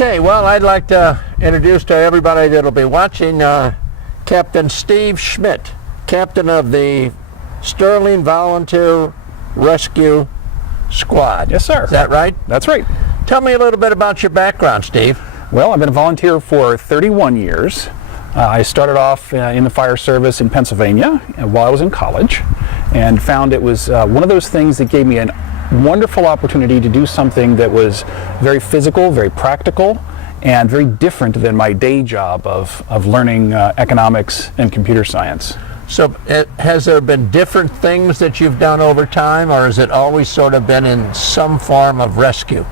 Okay, well, I'd like to introduce to everybody that'll be watching Captain Steve Schmidt, captain of the Sterling Volunteer Rescue Squad. Yes, sir. Is that right? That's right. Tell me a little bit about your background, Steve. Well, I've been a volunteer for 31 years. I started off in the fire service in Pennsylvania while I was in college, and found it was one of those things that gave me a wonderful opportunity to do something that was very physical, very practical, and very different than my day job of learning economics and computer science. So has there been different things that you've done over time, or has it always sort of been in some form of rescue?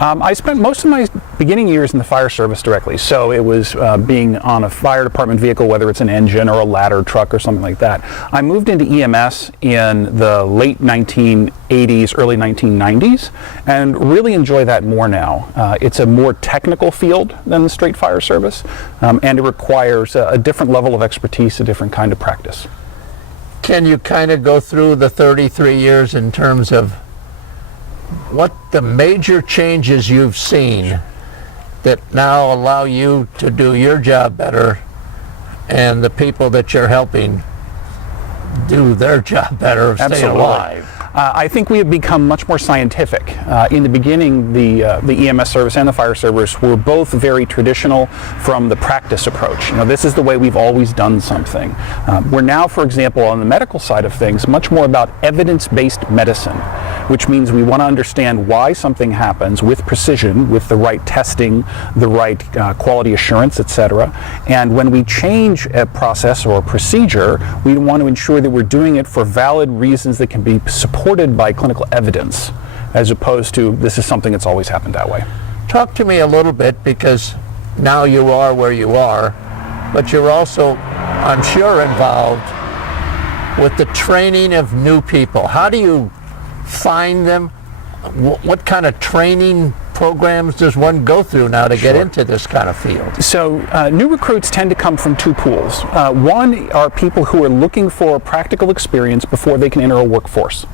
I spent most of my beginning years in the fire service directly, so it was being on a fire department vehicle, whether it's an engine or a ladder truck or something like that. I moved into EMS in the late 1980s, early 1990s, and really enjoy that more now. It's a more technical field than the straight fire service, and it requires a different level of expertise, a different kind of practice. Can you kind of go through the 33 years in terms of what the major changes you've seen that now allow you to do your job better and the people that you're helping do their job better of staying alive? I think we have become much more scientific. In the beginning, the EMS service and the fire service were both very traditional from the practice approach. You know, this is the way we've always done something. We're now, for example, on the medical side of things, much more about evidence-based medicine, which means we want to understand why something happens with precision, with the right testing, the right quality assurance, etc. And when we change a process or a procedure, we want to ensure that we're doing it for valid reasons that can be supported by clinical evidence, as opposed to this is something that's always happened that way. Talk to me a little bit, because now you are where you are, but you're also, I'm sure, involved with the training of new people. How do you find them? What kind of training programs does one go through now to get into this kind of field? So new recruits tend to come from two pools. One are people who are looking for practical experience before they can enter a workforce.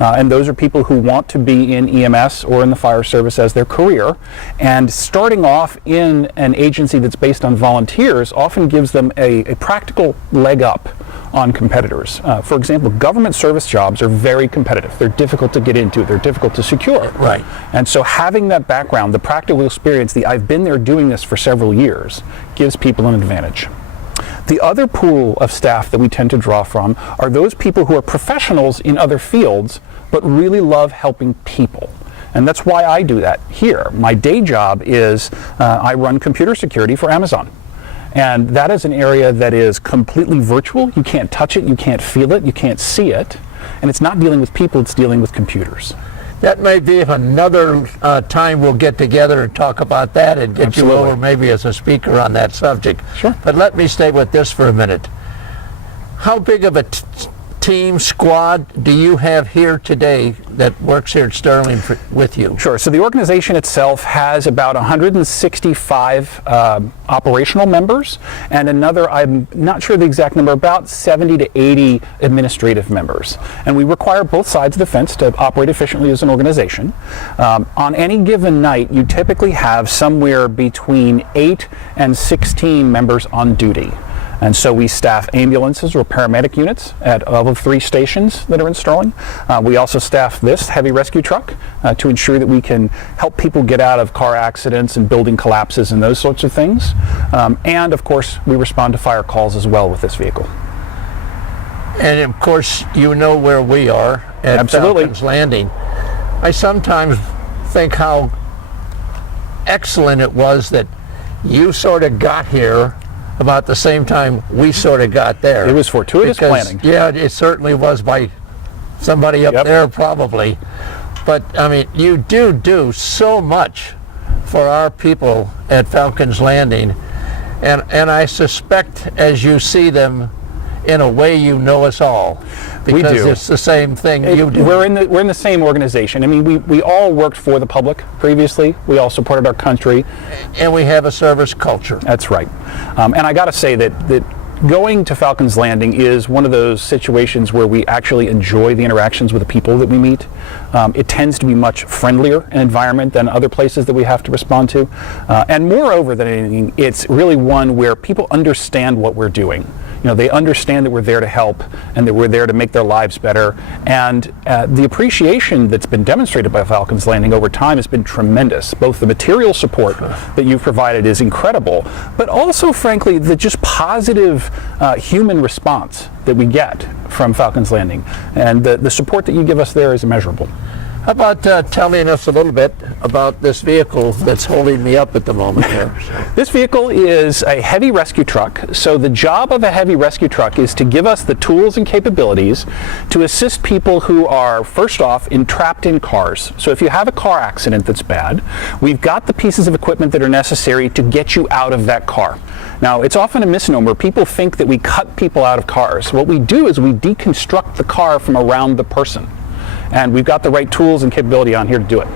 And those are people who want to be in EMS or in the fire service as their career. And starting off in an agency that's based on volunteers often gives them a practical leg up on competitors. For example, government service jobs are very competitive. They're difficult to get into. They're difficult to secure. Right. And so having that background, the practical experience, the I've been there doing this for several years, gives people an advantage. The other pool of staff that we tend to draw from are those people who are professionals in other fields but really love helping people. And that's why I do that here. My day job is I run computer security for Amazon. And that is an area that is completely virtual. You can't touch it, you can't feel it, you can't see it. And it's not dealing with people, it's dealing with computers. That may be another time we'll get together and talk about that and get Absolutely. you over maybe as a speaker on that subject. Sure. But let me stay with this for a minute. How big of a team, squad do you have here today that works here at Sterling with you? Sure. So the organization itself has about 165 operational members, and another, I'm not sure the exact number, about 70 to 80 administrative members. And we require both sides of the fence to operate efficiently as an organization. On any given night, you typically have somewhere between 8 and 16 members on duty. And so we staff ambulances or paramedic units at all of 3 stations that are in Sterling. We also staff this heavy rescue truck to ensure that we can help people get out of car accidents and building collapses and those sorts of things. And of course, we respond to fire calls as well with this vehicle. And of course, you know where we are at Absolutely. Falcons Landing. I sometimes think how excellent it was that you sort of got here about the same time we sort of got there. It was fortuitous planning. Yeah, it certainly was by somebody up there probably. But I mean, you do so much for our people at Falcons Landing, and I suspect as you see them, in a way you know us all, because we do. It's the same thing you do. We're in the same organization. I mean, we all worked for the public previously. We all supported our country. And we have a service culture. That's right. And I got to say that going to Falcons Landing is one of those situations where we actually enjoy the interactions with the people that we meet. It tends to be much friendlier an environment than other places that we have to respond to. And moreover than anything, it's really one where people understand what we're doing. You know, they understand that we're there to help and that we're there to make their lives better. And the appreciation that's been demonstrated by Falcons Landing over time has been tremendous. Both the material support that you've provided is incredible, but also, frankly, the just positive human response that we get from Falcons Landing. And the support that you give us there is immeasurable. How about telling us a little bit about this vehicle that's holding me up at the moment here? This vehicle is a heavy rescue truck. So the job of a heavy rescue truck is to give us the tools and capabilities to assist people who are, first off, entrapped in cars. So if you have a car accident that's bad, we've got the pieces of equipment that are necessary to get you out of that car. Now, it's often a misnomer. People think that we cut people out of cars. What we do is we deconstruct the car from around the person. And we've got the right tools and capability on here to do it.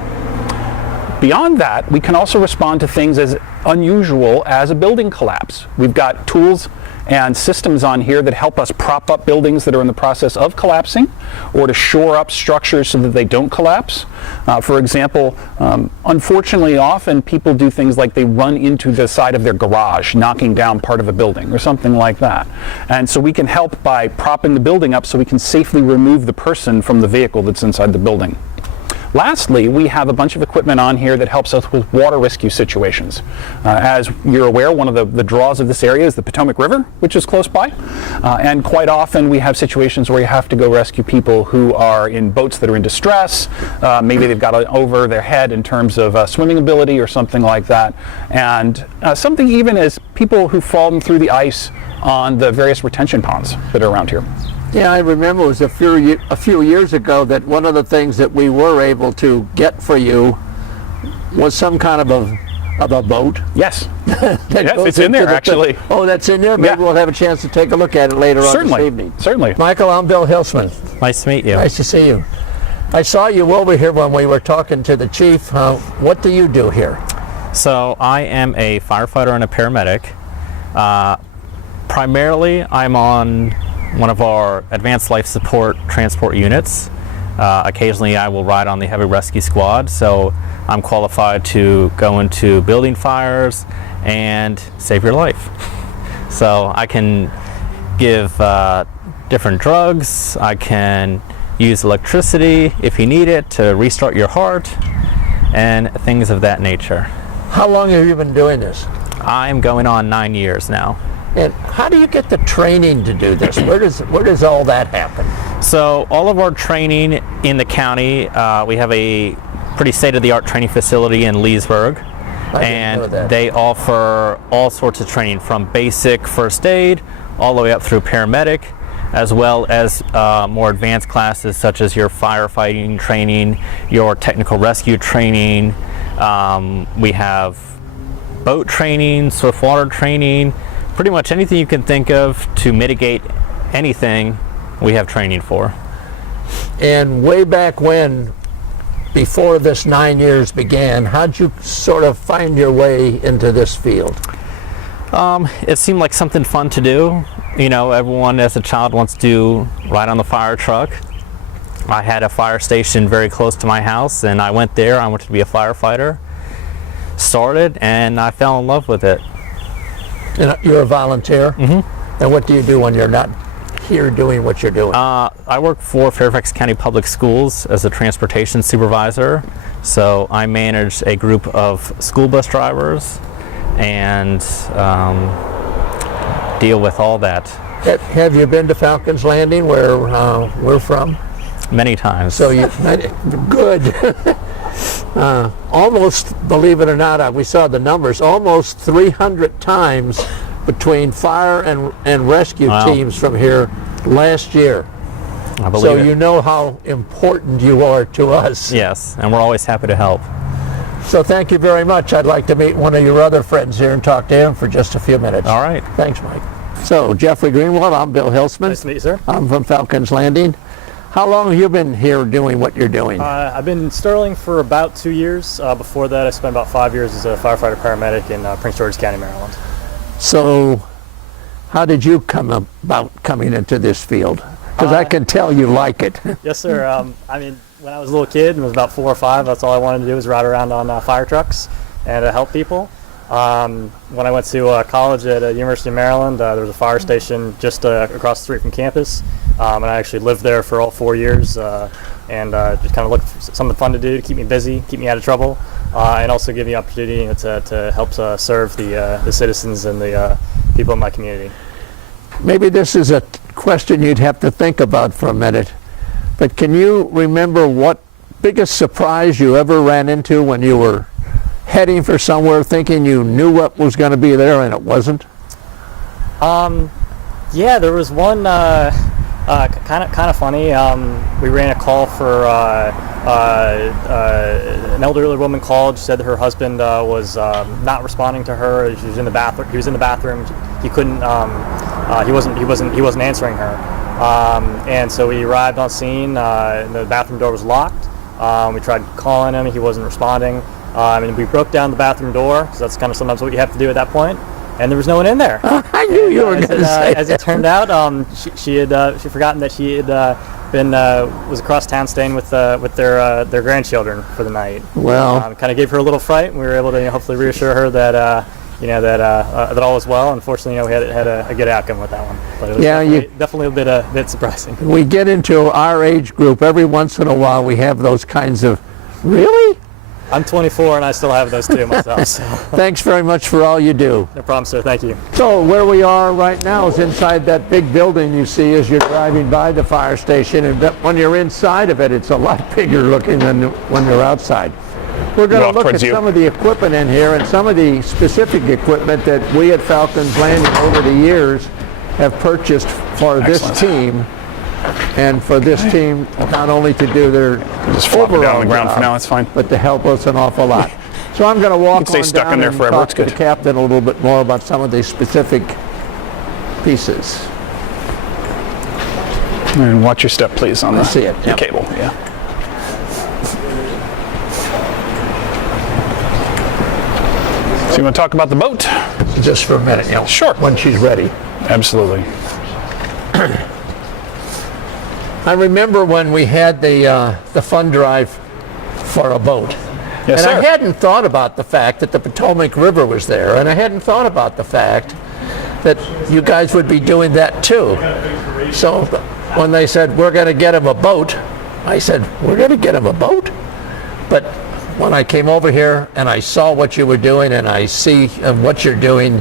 Beyond that, we can also respond to things as unusual as a building collapse. We've got tools and systems on here that help us prop up buildings that are in the process of collapsing, or to shore up structures so that they don't collapse. For example, unfortunately, often people do things like they run into the side of their garage, knocking down part of a building or something like that. And so we can help by propping the building up so we can safely remove the person from the vehicle that's inside the building. Lastly, we have a bunch of equipment on here that helps us with water rescue situations. As you're aware, one of the draws of this area is the Potomac River, which is close by. And quite often we have situations where you have to go rescue people who are in boats that are in distress. Maybe they've got over their head in terms of swimming ability or something like that. And something even as people who've fallen through the ice on the various retention ponds that are around here. Yeah, I remember it was a few years ago that one of the things that we were able to get for you was some kind of a boat. Yes. Yes, it's in there actually. Oh, that's in there? Maybe we'll have a chance to take a look at it later on this evening. Certainly. Michael, I'm Bill Hilsman. Nice to meet you. Nice to see you. I saw you over here when we were talking to the chief. What do you do here? So I am a firefighter and a paramedic. Primarily, I'm on one of our advanced life support transport units. Occasionally I will ride on the heavy rescue squad, so I'm qualified to go into building fires and save your life. So I can give different drugs, I can use electricity if you need it to restart your heart, and things of that nature. How long have you been doing this? I'm going on 9 years now. And how do you get the training to do this? Where does all that happen? So all of our training in the county, we have a pretty state-of-the-art training facility in Leesburg, and they offer all sorts of training from basic first aid all the way up through paramedic, as well as more advanced classes such as your firefighting training, your technical rescue training. We have boat training, swiftwater training, pretty much anything you can think of to mitigate anything we have training for. And way back when, before this 9 years began, how'd you sort of find your way into this field? It seemed like something fun to do. You know, everyone as a child wants to ride on the fire truck. I had a fire station very close to my house, and I went there. I wanted to be a firefighter. Started, and I fell in love with it. And you're a volunteer? Mm-hmm. And what do you do when you're not here doing what you're doing? I work for Fairfax County Public Schools as a transportation supervisor. So I manage a group of school bus drivers and deal with all that. Have you been to Falcons Landing, where we're from? Many times. So you good. Almost, believe it or not, we saw the numbers, almost 300 times between fire and rescue teams from here last year. I believe so it. You know how important you are to us. Yes, and we're always happy to help. So thank you very much. I'd like to meet one of your other friends here and talk to him for just a few minutes. All right. Thanks, Mike. So, Jeffrey Greenwald, I'm Bill Hilsman. Nice to meet you, sir. I'm from Falcons Landing. How long have you been here doing what you're doing? I've been in Sterling for about 2 years. Before that, I spent about 5 years as a firefighter paramedic in Prince George's County, Maryland. So, how did you come about coming into this field? Because I can tell you like it. Yes, sir. I mean, when I was a little kid and was about 4 or 5, that's all I wanted to do was ride around on fire trucks and help people. When I went to college at University of Maryland, there was a fire station just across the street from campus, and I actually lived there for all 4 years, and just kind of looked for something fun to do to keep me busy, keep me out of trouble, and also give me the opportunity to help serve the citizens and the people in my community. Maybe this is a question you'd have to think about for a minute, but can you remember what biggest surprise you ever ran into when you were heading for somewhere thinking you knew what was going to be there and it wasn't? Yeah, there was one kind of funny. We ran a call for an elderly woman called. She said that her husband was not responding to her. She was in the bathroom. He was in the bathroom. He couldn't. He wasn't answering her. And so we arrived on scene. And the bathroom door was locked. We tried calling him. He wasn't responding. And we broke down the bathroom door, because that's kind of sometimes what you have to do at that point. And there was no one in there. I knew you were going to say as it turned out, she'd forgotten that she had was across town staying with their grandchildren for the night. Well, kind of gave her a little fright, and we were able to hopefully reassure her that that all was well. Unfortunately, we had a good outcome with that one. But it was definitely a bit surprising. We get into our age group every once in a while. We have those kinds of, really? I'm 24 and I still have those two myself. So. Thanks very much for all you do. No problem, sir. Thank you. So where we are right now is inside that big building you see as you're driving by the fire station, and when you're inside of it, it's a lot bigger looking than when you're outside. We're going to look at some of the equipment in here and some of the specific equipment that we at Falcons Landing over the years have purchased for this team. And for this team, not only to do their just flop it down on the ground job, for now, it's fine. but to help us an awful lot. So I'm going to walk stay on stuck down in there and forever. talk It's to good. the captain a little bit more about some of the specific pieces. And watch your step, please, on the cable. Yeah. So you want to talk about the boat? Just for a minute, Sure. when she's ready. Absolutely. I remember when we had the fund drive for a boat. Yes, and sir. I hadn't thought about the fact that the Potomac River was there, and I hadn't thought about the fact that you guys would be doing that too. So when they said, we're going to get him a boat, I said, we're going to get him a boat? But when I came over here and I saw what you were doing and I see what you're doing,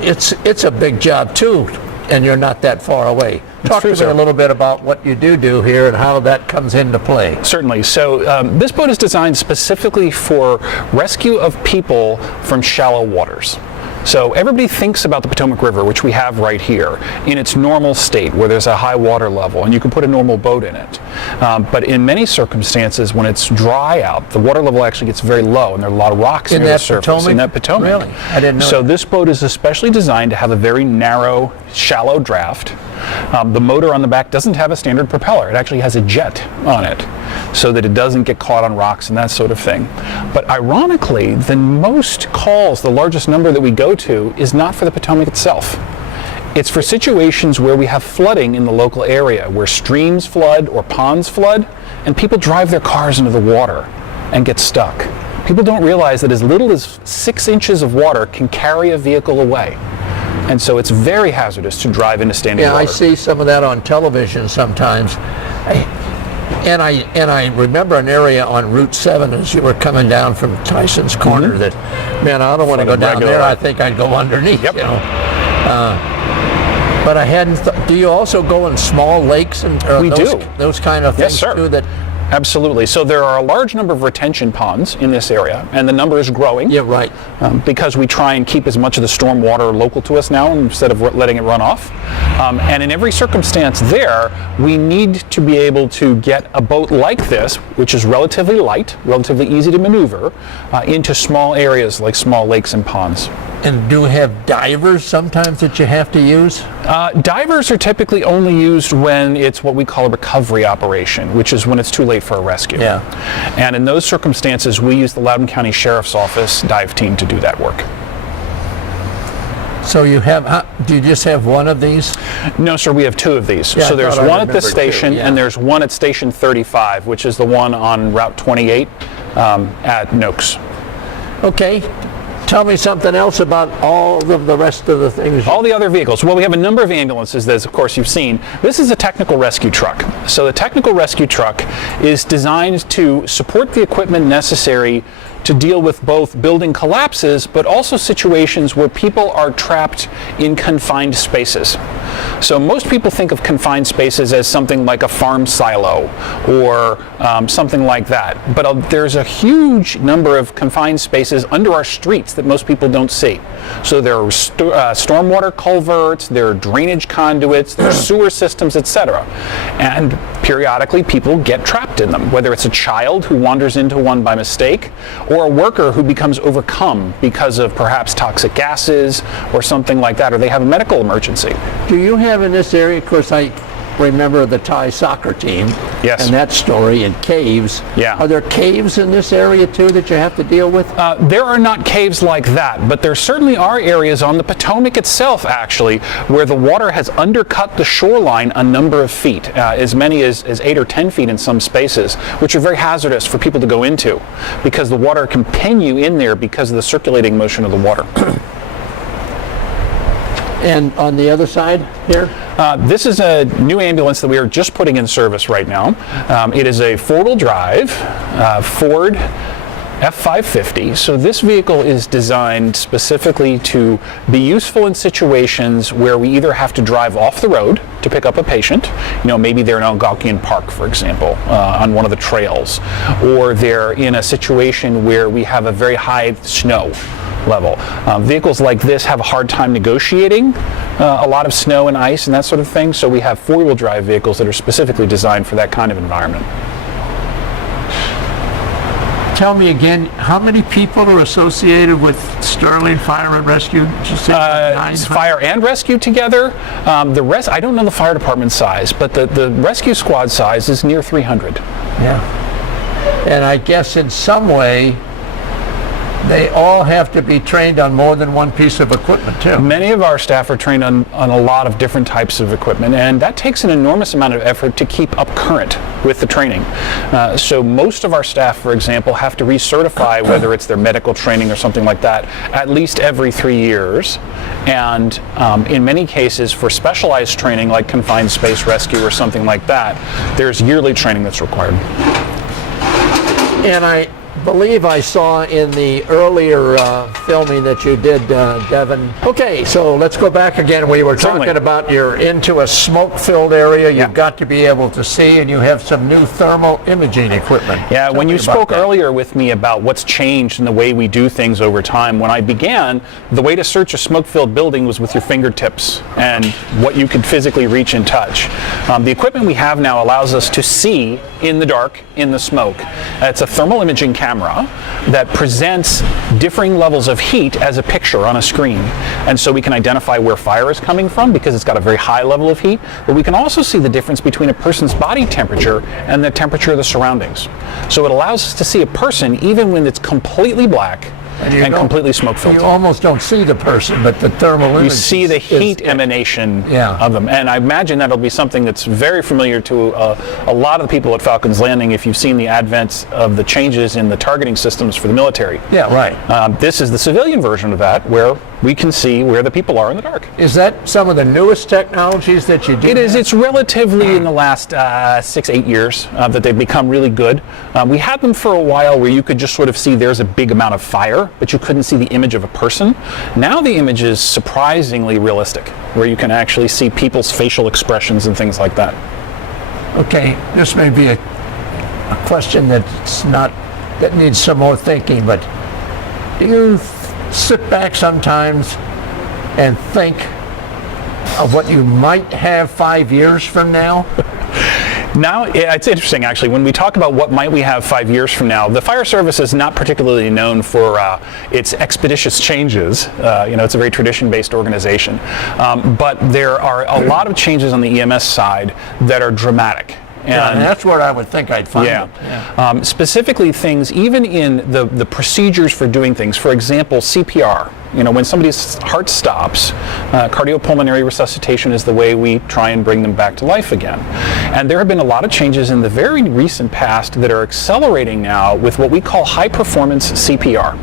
it's a big job too, and you're not that far away. Talk to me a little bit about what you do here and how that comes into play. Certainly. So this boat is designed specifically for rescue of people from shallow waters. So everybody thinks about the Potomac River, which we have right here, in its normal state where there's a high water level and you can put a normal boat in it. But in many circumstances, when it's dry out, the water level actually gets very low and there are a lot of rocks near the surface. In that Potomac? Really? I didn't know So that. this boat is especially designed to have a very narrow, shallow draft. The motor on the back doesn't have a standard propeller. It actually has a jet on it so that it doesn't get caught on rocks and that sort of thing. But ironically, the most calls, the largest number that we go to, is not for the Potomac itself. It's for situations where we have flooding in the local area, where streams flood or ponds flood, and people drive their cars into the water and get stuck. People don't realize that as little as 6 inches of water can carry a vehicle away. And so it's very hazardous to drive into standing water. I see some of that on television sometimes. And I remember an area on Route 7 as you were coming down from Tyson's Corner that, man, I don't want to go down there. I think I'd go underneath, Yep. But I hadn't. Do you also go in small lakes and We do. Those kind of things too? That Absolutely. So there are a large number of retention ponds in this area, and the number is growing. Yeah, right. Because we try and keep as much of the storm water local to us now instead of letting it run off. And in every circumstance there, we need to be able to get a boat like this, which is relatively light, relatively easy to maneuver, into small areas like small lakes and ponds. And do you have divers sometimes that you have to use? Divers are typically only used when it's what we call a recovery operation, which is when it's too late for a rescue. Yeah. And in those circumstances, we use the Loudoun County Sheriff's Office dive team to do that work. So you have, do you just have one of these? No, sir, we have two of these. Yeah, So I there's thought I one at the remembered station, two, yeah. and there's one at Station 35, which is the one on Route 28 at Noakes. Okay. Tell me something else about all of the rest of the things. All the other vehicles. Well, we have a number of ambulances, as of course you've seen. This is a technical rescue truck. So the technical rescue truck is designed to support the equipment necessary to deal with both building collapses, but also situations where people are trapped in confined spaces. So most people think of confined spaces as something like a farm silo or something like that. But there's a huge number of confined spaces under our streets that most people don't see. So there are stormwater culverts, there are drainage conduits, there are sewer systems, etc. And periodically people get trapped in them, whether it's a child who wanders into one by mistake or a worker who becomes overcome because of perhaps toxic gases or something like that, or they have a medical emergency. Do you have in this area, of course, I remember the Thai soccer team. Yes. And that story, and caves. Yeah. Are there caves in this area too that you have to deal with? There are not caves like that, but there certainly are areas on the Potomac itself, actually, where the water has undercut the shoreline a number of feet, as many as 8 or 10 feet in some spaces, which are very hazardous for people to go into because the water can pin you in there because of the circulating motion of the water. And on the other side here? This is a new ambulance that we are just putting in service right now. It is a four-wheel drive Ford F550. So this vehicle is designed specifically to be useful in situations where we either have to drive off the road to pick up a patient, maybe they're in Algonquian Park, for example, on one of the trails, or they're in a situation where we have a very high snow level. Vehicles like this have a hard time negotiating a lot of snow and ice and that sort of thing, so we have four-wheel drive vehicles that are specifically designed for that kind of environment. Tell me again, how many people are associated with Sterling Fire and Rescue? Did you say 900? Fire and rescue together. The rest, I don't know the fire department size, but the rescue squad size is near 300. Yeah. And I guess in some way, they all have to be trained on more than one piece of equipment too. Many of our staff are trained on a lot of different types of equipment, and that takes an enormous amount of effort to keep up current with the training. So most of our staff, for example, have to recertify, whether it's their medical training or something like that, at least every 3 years. And in many cases, for specialized training like confined space rescue or something like that, there's yearly training that's required. And I believe I saw in the earlier filming that you did, Devin. Okay, so let's go back again. We were Certainly. talking about you're into a smoke-filled area. You've got to be able to see, and you have some new thermal imaging equipment. Yeah, Tell when me you about spoke that. earlier with me about what's changed in the way we do things over time, when I began, the way to search a smoke-filled building was with your fingertips and what you could physically reach and touch. The equipment we have now allows us to see in the dark, in the smoke. It's a thermal imaging camera that presents differing levels of heat as a picture on a screen. And so we can identify where fire is coming from because it's got a very high level of heat, but we can also see the difference between a person's body temperature and the temperature of the surroundings. So it allows us to see a person even when it's completely black you and don't- completely smoke-filled. You almost don't see the person, but the thermal image You see the heat is- emanation Yeah. of them. And I imagine that'll be something that's very familiar to a lot of the people at Falcons Landing if you've seen the advent of the changes in the targeting systems for the military. Yeah, right. This is the civilian version of that, where we can see where the people are in the dark. Is that some of the newest technologies that you do? It is. have? It's relatively in the last 6-8 years that they've become really good. We had them for a while where you could just sort of see there's a big amount of fire, but you couldn't see the image of a person. Now the image is surprisingly realistic, where you can actually see people's facial expressions and things like that. Okay, this may be a question that needs some more thinking, but do you sit back sometimes and think of what you might have 5 years from now? Now, it's interesting, actually. When we talk about what might we have 5 years from now, the fire service is not particularly known for its expeditious changes. It's a very tradition-based organization. But there are a lot of changes on the EMS side that are dramatic. And that's where I would think I'd find it. Yeah. Specifically things, even in the procedures for doing things, for example, CPR. You know, when somebody's heart stops, cardiopulmonary resuscitation is the way we try and bring them back to life again. And there have been a lot of changes in the very recent past that are accelerating now with what we call high-performance CPR.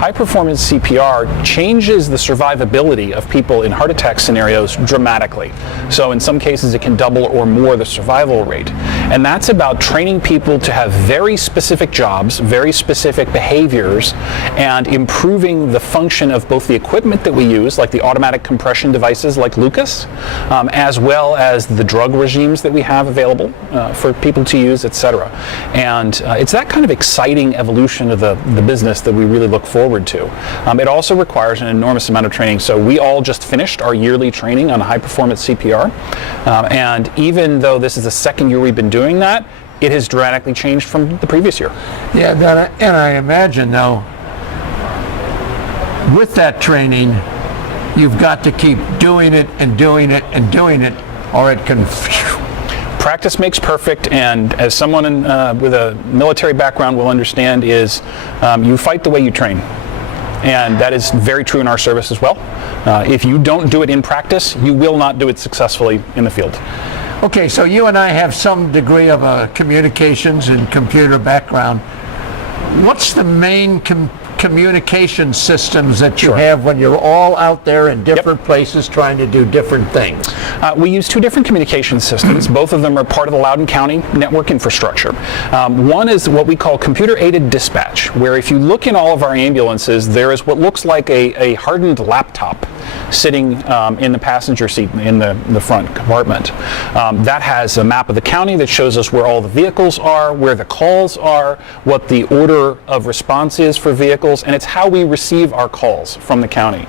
High-performance CPR changes the survivability of people in heart attack scenarios dramatically. So in some cases it can double or more the survival rate. And that's about training people to have very specific jobs, very specific behaviors, and improving the function of both the equipment that we use, like the automatic compression devices like Lucas, as well as the drug regimes that we have available for people to use, etc. And it's that kind of exciting evolution of the business that we really look forward to. It also requires an enormous amount of training. So we all just finished our yearly training on high-performance CPR. And even though this is the second year we've been doing that, it has dramatically changed from the previous year. Yeah, and I imagine now, with that training, you've got to keep doing it and doing it and doing it, or it can... Practice makes perfect, and as someone with a military background will understand, is you fight the way you train. And that is very true in our service as well. If you don't do it in practice, you will not do it successfully in the field. Okay, so you and I have some degree of a communications and computer background. What's the main communication systems that you have when you're all out there in different places trying to do different things? We use two different communication systems. Both of them are part of the Loudoun County network infrastructure. One is what we call computer-aided dispatch, where if you look in all of our ambulances, there is what looks like a hardened laptop sitting in the passenger seat in the front compartment. That has a map of the county that shows us where all the vehicles are, where the calls are, what the order of response is for vehicles, and it's how we receive our calls from the county.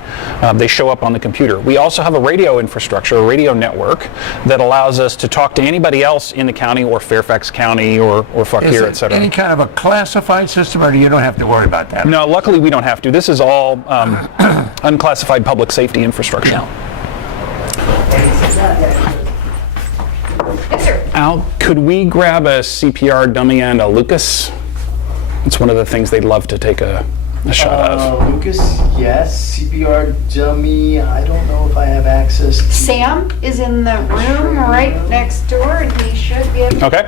They show up on the computer. We also have a radio infrastructure, a radio network, that allows us to talk to anybody else in the county or Fairfax County or Fauquier, etc. Any kind of a classified system, or you don't have to worry about that? No, luckily we don't have to. This is all unclassified public safety infrastructure. Yes, sir. Al, could we grab a CPR dummy and a Lucas? It's one of the things they'd love to take a shot of. Lucas, yes. CPR dummy, I don't know if I have access to... Sam is in the room right next door, and he should be able to... Okay.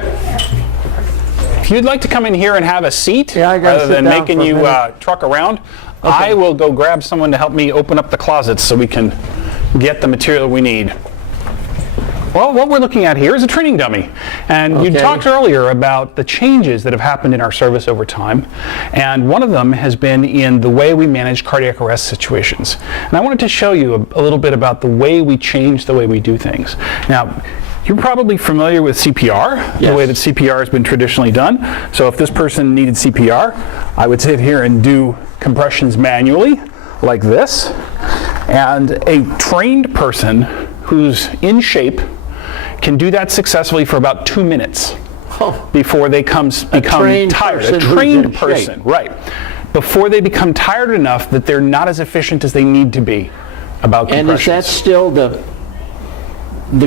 If you'd like to come in here and have a seat, I gotta rather sit than down making for a you minute. truck around, I will go grab someone to help me open up the closets so we can get the material we need. Well, what we're looking at here is a training dummy. And you talked earlier about the changes that have happened in our service over time. And one of them has been in the way we manage cardiac arrest situations. And I wanted to show you a little bit about the way we change the way we do things. Now, you're probably familiar with CPR, the way that CPR has been traditionally done. So if this person needed CPR, I would sit here and do compressions manually, like this. And a trained person who's in shape can do that successfully for about 2 minutes before they become tired. A trained person, right. Before they become tired enough that they're not as efficient as they need to be about compressions. And is that still the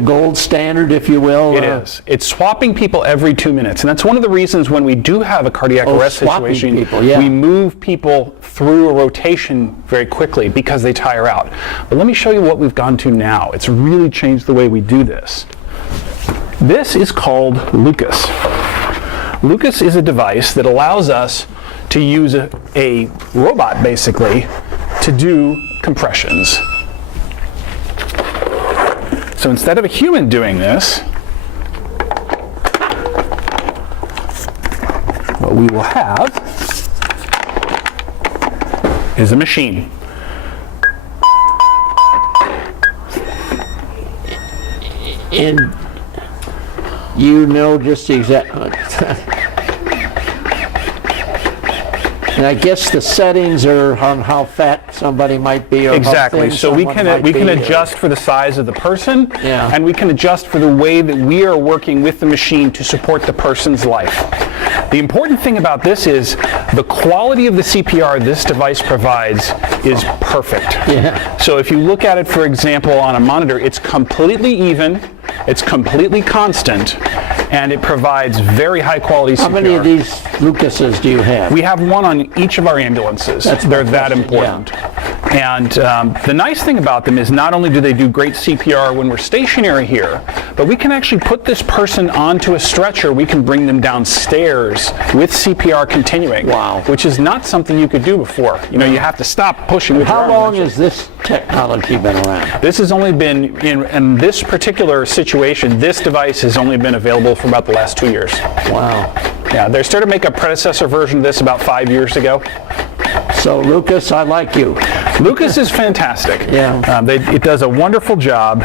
gold standard, if you will? It is. It's swapping people every 2 minutes. And that's one of the reasons when we do have a cardiac arrest situation, we move people through a rotation very quickly because they tire out. But let me show you what we've gone to now. It's really changed the way we do this. This is called Lucas. Lucas is a device that allows us to use a robot, basically, to do compressions. So instead of a human doing this, what we will have is a machine. And you know just exactly. And I guess the settings are on how fat somebody might be, or exactly. How thin So we can adjust for the size of the person, and we can adjust for the way that we are working with the machine to support the person's life. The important thing about this is the quality of the CPR this device provides is perfect. Yeah. So if you look at it, for example, on a monitor, it's completely even. It's completely constant, and it provides very high quality CPR. How many of these Lucases do you have? We have one on each of our ambulances. They're that important. And the nice thing about them is not only do they do great CPR when we're stationary here, but we can actually put this person onto a stretcher. We can bring them downstairs with CPR continuing. Wow. Which is not something you could do before. You know, you have to stop pushing with your How arm. long has this technology been around? This has only been, in this particular situation, this device has only been available for about the last 2 years. Wow. Yeah, they started to make a predecessor version of this about 5 years ago. So Lucas, I like you. Lucas is fantastic. Yeah. It does a wonderful job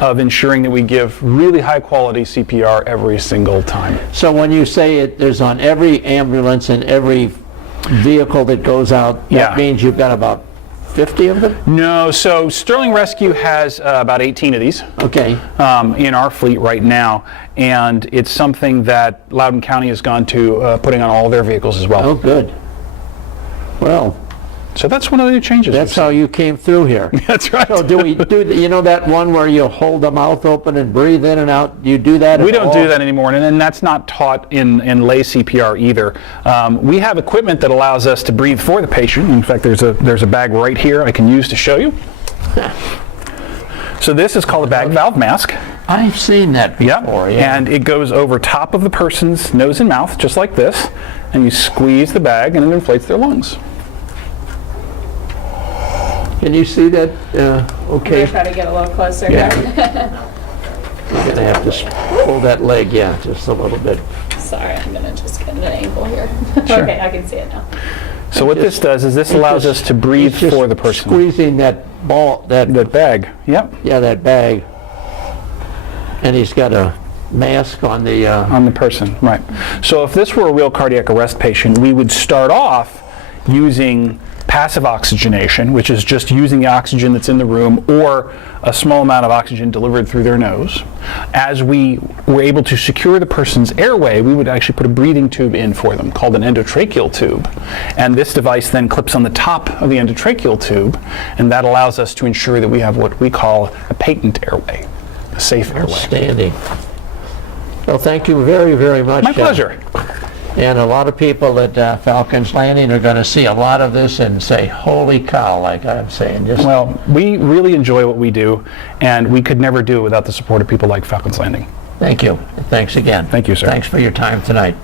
of ensuring that we give really high quality CPR every single time. So when you say it, there's on every ambulance and every vehicle that goes out, that Yeah. means you've got about 50 of them? No, so Sterling Rescue has about 18 of these Okay. in our fleet right now, and it's something that Loudoun County has gone to putting on all their vehicles as well. Oh, good. Well, So that's one of the new changes. that's how you came through here. That's right. So do we do, you know that one where you hold the mouth open and breathe in and out? Do you do that at We don't all? do that anymore, and that's not taught in lay CPR either. We have equipment that allows us to breathe for the patient. In fact, there's a bag right here I can use to show you. So this is called a bag valve mask. I've seen that before, yeah. And it goes over top of the person's nose and mouth, just like this, and you squeeze the bag and it inflates their lungs. Can you see that? Okay. Try to get a little closer. Yeah. You're going to have to pull that leg, yeah, just a little bit. Sorry, I'm gonna just get an angle here. Sure. Okay, I can see it now. So what this does is this allows us to breathe It's just for the person. Squeezing that ball, that bag. Yep. yeah, that bag. And he's got a mask on the. On the person, right. So if this were a real cardiac arrest patient, we would start off using passive oxygenation, which is just using the oxygen that's in the room or a small amount of oxygen delivered through their nose. As we were able to secure the person's airway, we would actually put a breathing tube in for them called an endotracheal tube. And this device then clips on the top of the endotracheal tube, and that allows us to ensure that we have what we call a patent airway, a safe airway. Outstanding. Well, thank you very, very much. My pleasure. And a lot of people at Falcons Landing are going to see a lot of this and say, holy cow, like I'm saying. Just Well, we really enjoy what we do, and we could never do it without the support of people like Falcons Landing. thank you. Thanks again. Thank you, sir. Thanks for your time tonight.